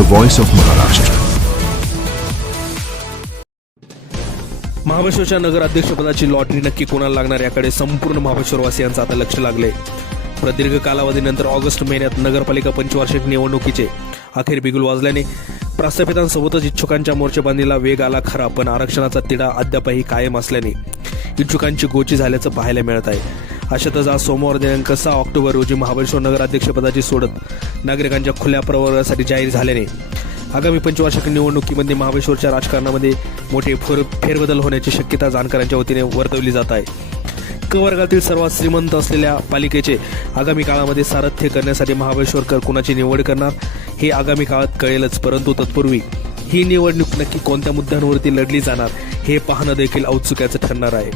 the voice of Maharashtra. महाबळेश्वरच्या नगराध्यक्षपदाची lottery नक्की कोणाला लागणार याकडे संपूर्ण महाबळेश्वरवासियांचं आता लक्ष लागले. प्रदीर्घ कालावधीनंतर ऑगस्ट महिन्यात नगरपालिका पंचवार्षिक निवडणुकीचे अखेर बिगुल वाजल्याने प्रस्थापितांसोबतच इच्छुकांच्या मोर्चेबांधणीला वेग आला खरा, पण आरक्षणाचा तिढा अद्यापही कायम असल्याने इच्छुकांची गोची झाल्याचं पाहायला मिळत आहे. अशातच आज सोमवार दिनांक 6 ऑक्टोबर रोजी महाबळेश्वर नगराध्यक्षपदाची सोडत नागरिकांच्या खुल्या प्रवर्गासाठी जाहीर झाल्याने आगामी पंचवार्षिक निवडणुकीमध्ये महाबळेश्वरच्या राजकारणामध्ये मोठे फेरबदल होण्याची शक्यता जाणकारांच्या वतीने वर्तवली जात आहे. क वर्गातील सर्वात श्रीमंत असलेल्या पालिकेचे आगामी काळामध्ये सारथ्य करण्यासाठी महाबळेश्वरकर कुणाची निवड करणार हे आगामी काळात कळेलच, परंतु तत्पूर्वी ही निवडणूक नक्की कोणत्या मुद्द्यांवरती लढली जाणार हे पाहणं देखील औत्सुक्याचं ठरणार आहे.